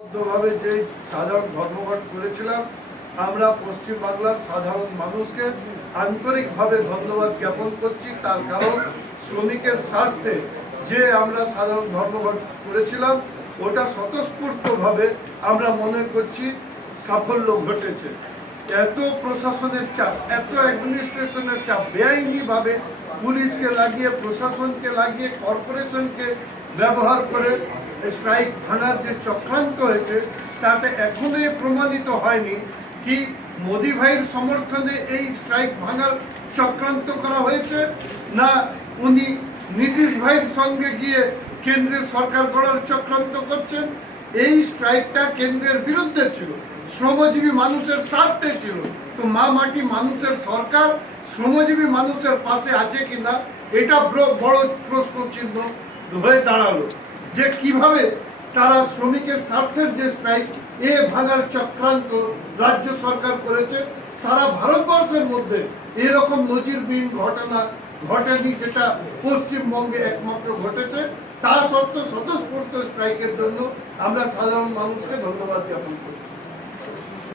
ভাবে যে সাধারণ ধর্মঘট করেছিলাম, আমরা পশ্চিমবাংলার সাধারণ মানুষকে আন্তরিকভাবে ধন্যবাদ জ্ঞাপন করছি। তার কারণ শ্রমিকের স্বার্থে যে আমরা সাধারণ ধর্মঘট করেছিলাম ওটা স্বতঃস্ফূর্তভাবে আমরা মনে করছি সাফল্য ঘটেছে। এত প্রশাসনের চাপ, এত অ্যাডমিনিস্ট্রেশনের চাপ, বেআইনিভাবে পুলিশকে লাগিয়ে, প্রশাসনকে লাগিয়ে, কর্পোরেশনকে ব্যবহার করে স্ট্রাইক ভাঙার যে চক্রান্ত হয়েছে তাতে এখনো প্রমাণিত হয়নি কি মোদি ভাইয়ের সমর্থনে এই স্ট্রাইক ভাঙার চক্রান্ত করা হয়েছে, না উনি নীতিশ ভাইয়ের সঙ্গে গিয়ে কেন্দ্রের সরকার গড়ার চক্রান্ত করছেন। এই স্ট্রাইকটা কেন্দ্রের বিরুদ্ধে ছিল, শ্রমজীবী মানুষের স্বার্থে ছিল। তো মা মাটি মানুষের সরকার শ্রমজীবী মানুষের পাশে আছে কিনা এটা বড় প্রশ্ন চিহ্ন হয়ে দাঁড়ালো, যে কিভাবে তারা শ্রমিকের স্বার্থের যে স্ট্রাইক ভাঙার চক্রান্ত রাজ্য সরকার করেছে। সারা ভারতবর্ষের মধ্যে এরকম নজিরবিহীন ঘটনা ঘটেনি, যেটা পশ্চিমবঙ্গে একমাত্র ঘটেছে। তা সত্ত্বেও স্বতঃস্ফূর্ত স্ট্রাইকের জন্য আমরা সাধারণ মানুষকে ধন্যবাদ জ্ঞাপন করি।